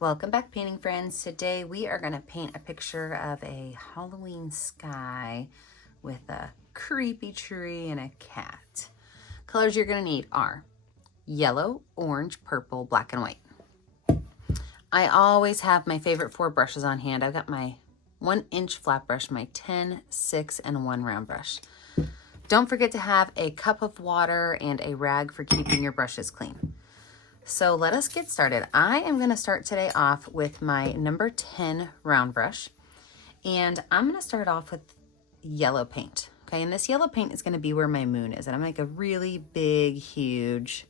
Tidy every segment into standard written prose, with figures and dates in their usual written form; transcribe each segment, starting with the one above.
Welcome back, painting friends. Today we are going to paint a picture of a Halloween sky with a creepy tree and a cat. Colors you're going to need are yellow, orange, purple, black, and white. I always have my favorite 4 brushes on hand. I've got my 1-inch flat brush, my 10, 6, and 1 round brush. Don't forget to have a cup of water and a rag for keeping your brushes clean. So let us get started. I am going to start today off with my number 10 round brush, and I'm going to start off with yellow paint. Okay, and this yellow paint is going to be where my moon is, and I'm going to make a really big, huge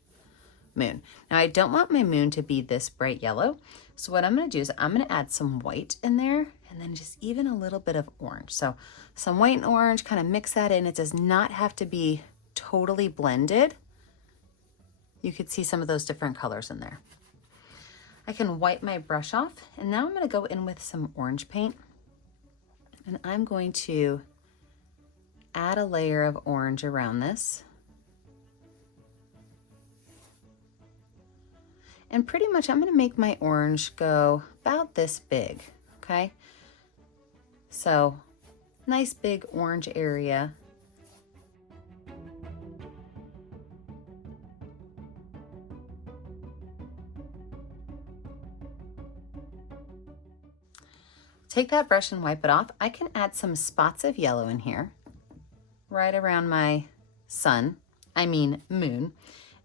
moon. Now I don't want my moon to be this bright yellow, so what I'm going to do is I'm going to add some white in there, and then just even a little bit of orange. So some white and orange, kind of mix that in. It does not have to be totally blended. You could see some of those different colors in there. I can wipe my brush off, and now I'm going to go in with some orange paint, and I'm going to add a layer of orange around this. And pretty much I'm going to make my orange go about this big, okay? So nice big orange area. Take that brush and wipe it off. I can add some spots of yellow in here, right around my moon,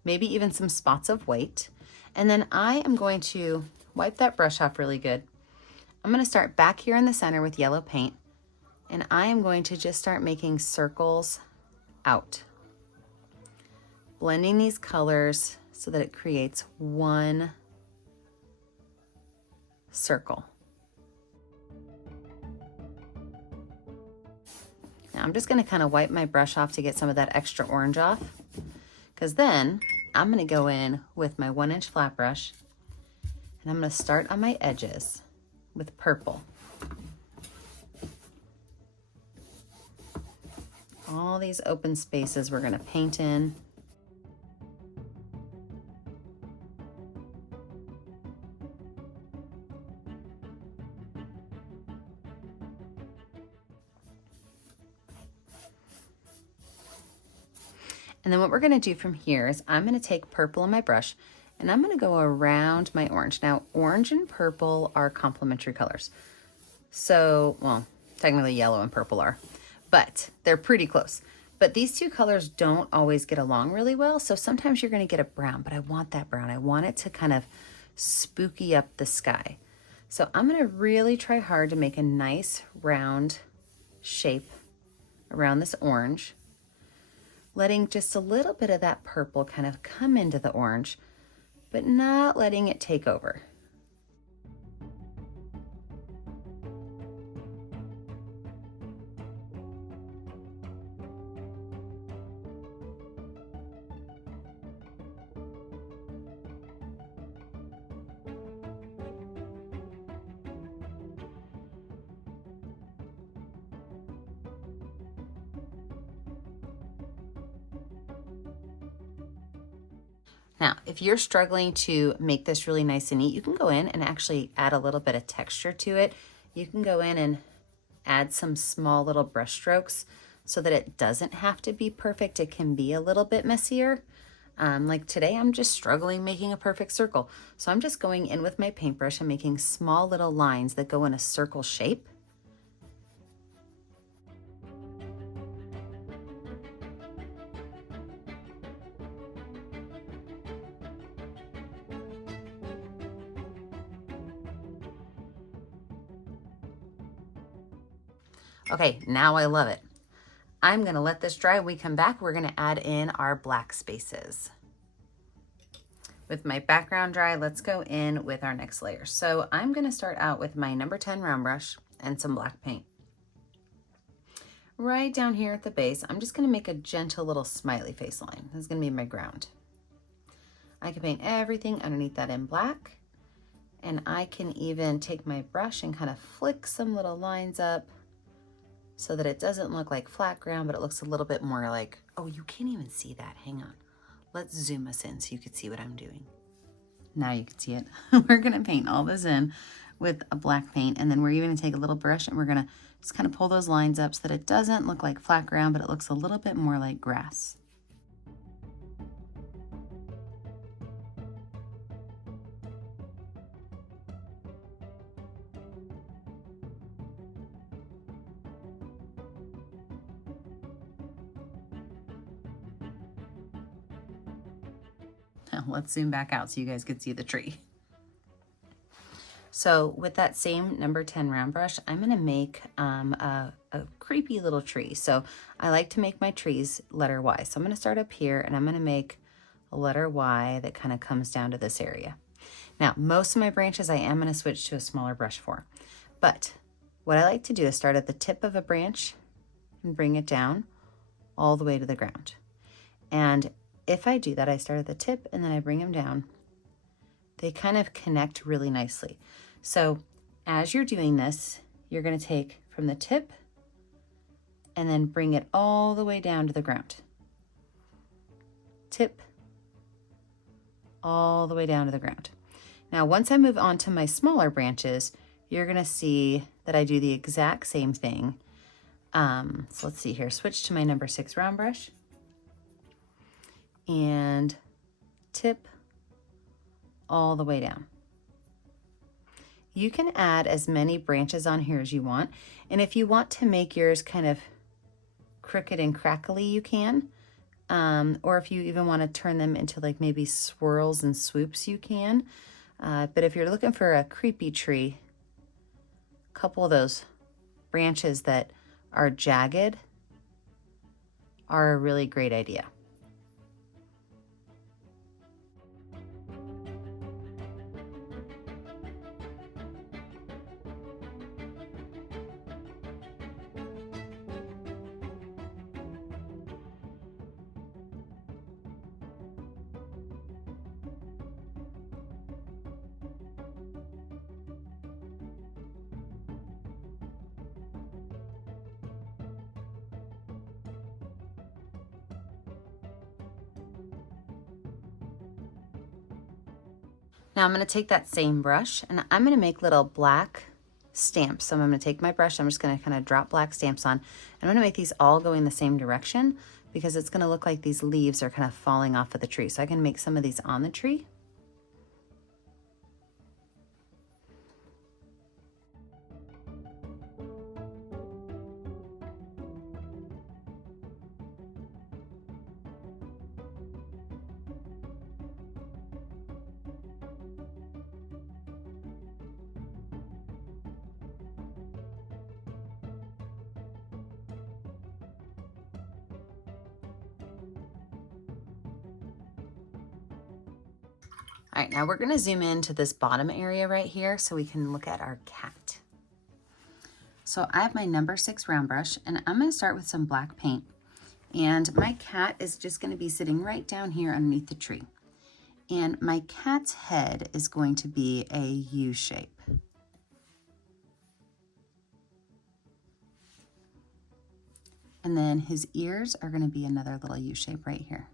maybe even some spots of white. And then I am going to wipe that brush off really good. I'm going to start back here in the center with yellow paint, and I am going to just start making circles out, blending these colors so that it creates one circle. Now I'm just going to kind of wipe my brush off to get some of that extra orange off, because then I'm going to go in with my 1-inch flat brush, and I'm going to start on my edges with purple. All these open spaces we're going to paint in. And then what we're going to do from here is I'm going to take purple in my brush, and I'm going to go around my orange. Now, orange and purple are complementary colors. So, well, technically yellow and purple are, but they're pretty close. But these two colors don't always get along really well. So sometimes you're going to get a brown, but I want that brown. I want it to kind of spooky up the sky. So I'm going to really try hard to make a nice round shape around this orange, letting just a little bit of that purple kind of come into the orange, but not letting it take over. Now, if you're struggling to make this really nice and neat, you can go in and actually add a little bit of texture to it. You can go in and add some small little brush strokes so that it doesn't have to be perfect. It can be a little bit messier. Like today, I'm just struggling making a perfect circle. So I'm just going in with my paintbrush and making small little lines that go in a circle shape. Okay, now I love it. I'm gonna let this dry. When we come back, we're gonna add in our black spaces. With my background dry, let's go in with our next layer. So I'm gonna start out with my number 10 round brush and some black paint. Right down here at the base, I'm just gonna make a gentle little smiley face line. This is gonna be my ground. I can paint everything underneath that in black, and I can even take my brush and kind of flick some little lines up so that it doesn't look like flat ground, but it looks a little bit more like, oh, you can't even see that. Hang on. Let's zoom us in so you can see what I'm doing. now you can see it. We're gonna paint all this in with a black paint, and then we're even gonna take a little brush and we're gonna just kind of pull those lines up so that it doesn't look like flat ground, but it looks a little bit more like grass. Now let's zoom back out so you guys can see the tree. So with that same number 10 round brush, I'm gonna make a creepy little tree. So I like to make my trees letter Y. So I'm gonna start up here and I'm gonna make a letter Y that kind of comes down to this area. Now, most of my branches I am gonna switch to a smaller brush for, but what I like to do is start at the tip of a branch and bring it down all the way to the ground. And if I do that, I start at the tip and then I bring them down. They kind of connect really nicely. So as you're doing this, you're going to take from the tip and then bring it all the way down to the ground. Tip, all the way down to the ground. Now, once I move on to my smaller branches, you're going to see that I do the exact same thing. So let's see here, switch to my number 6 round brush and tip all the way down. You can add as many branches on here as you want. And if you want to make yours kind of crooked and crackly, you can. Or if you even want to turn them into like maybe swirls and swoops, you can. But if you're looking for a creepy tree, a couple of those branches that are jagged are a really great idea. Now I'm going to take that same brush and I'm going to make little black stamps. So I'm going to take my brush, I'm just going to kind of drop black stamps on. I'm going to make these all go in the same direction because it's going to look like these leaves are kind of falling off of the tree. So I can make some of these on the tree. All right, now we're gonna zoom into this bottom area right here so we can look at our cat. So I have my number 6 round brush and I'm gonna start with some black paint. And my cat is just gonna be sitting right down here underneath the tree. And my cat's head is going to be a U shape. And then his ears are gonna be another little U shape right here.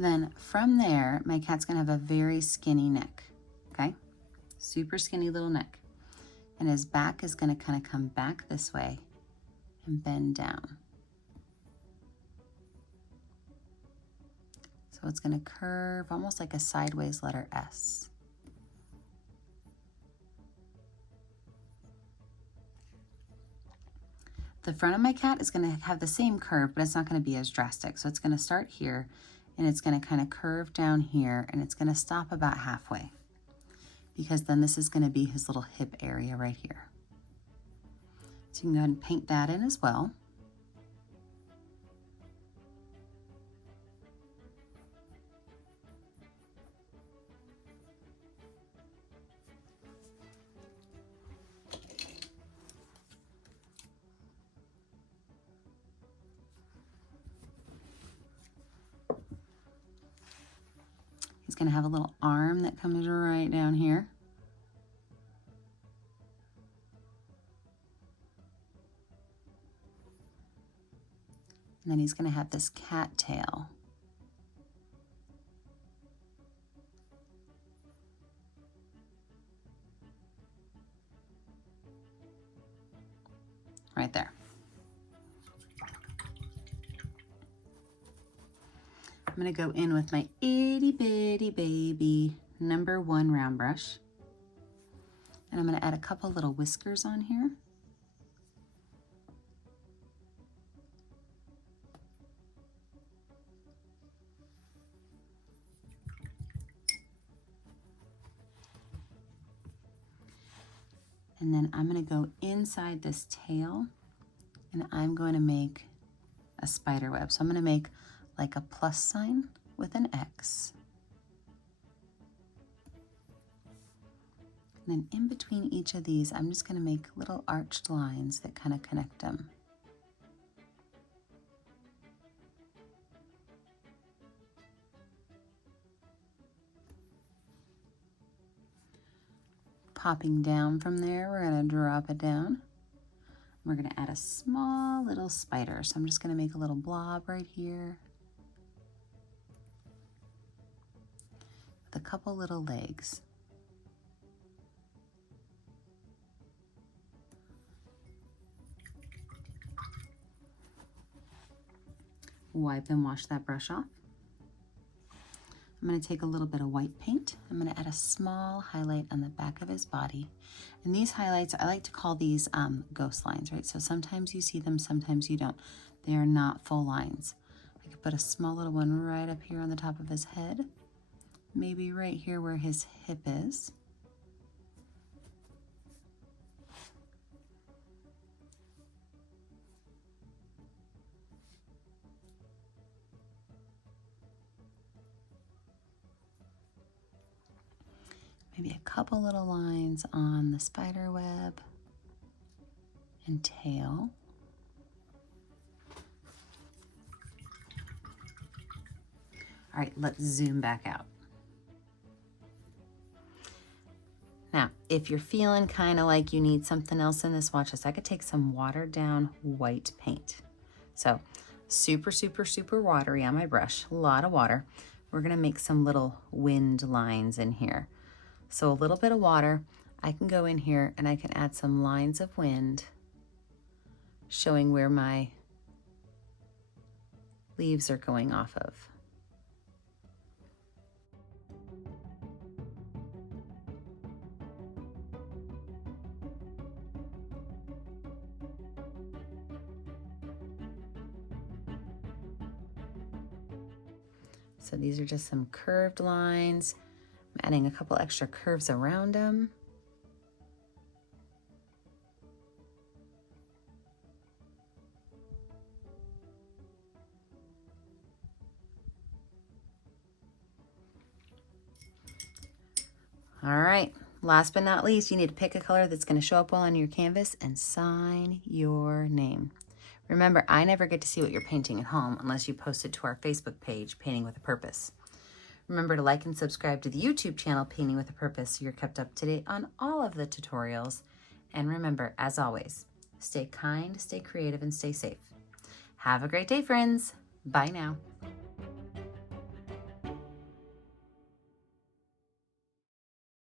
Then from there, my cat's gonna have a very skinny neck, okay? Super skinny little neck. And his back is gonna kind of come back this way and bend down. So it's gonna curve almost like a sideways letter S. The front of my cat is gonna have the same curve, but it's not gonna be as drastic. So it's gonna start here and it's gonna kind of curve down here and it's gonna stop about halfway because then this is gonna be his little hip area right here. So you can go ahead and paint that in as well. going to have a little arm that comes right down here. And then he's going to have this cat tail. Right there. I'm going to go in with my itty bitty baby #1 round brush. And I'm going to add a couple little whiskers on here. And then I'm going to go inside this tail and I'm going to make a spider web. So I'm going to make like a plus sign with an X. And then in between each of these, I'm just going to make little arched lines that kind of connect them. Popping down from there, we're going to drop it down. We're going to add a small little spider. So I'm just going to make a little blob right here with a couple little legs. Wipe and wash that brush off. I'm going to take a little bit of white paint. I'm going to add a small highlight on the back of his body. And these highlights, I like to call these ghost lines, right? So sometimes you see them, sometimes you don't. They are not full lines. I could put a small little one right up here on the top of his head. Maybe right here where his hip is. Maybe a couple little lines on the spider web and tail. All right, let's zoom back out. Now, if you're feeling kind of like you need something else in this, watch this. I could take some watered down white paint. So super, super, super watery on my brush, a lot of water. We're gonna make some little wind lines in here. So a little bit of water, I can go in here and I can add some lines of wind showing where my leaves are going off of. So these are just some curved lines. I'm adding a couple extra curves around them. All right, last but not least, you need to pick a color that's going to show up well on your canvas and sign your name. Remember, I never get to see what you're painting at home unless you post it to our Facebook page, Painting with a Purpose. Remember to like and subscribe to the YouTube channel, Painting with a Purpose, so you're kept up to date on all of the tutorials. And remember, as always, stay kind, stay creative, and stay safe. Have a great day, friends. Bye now.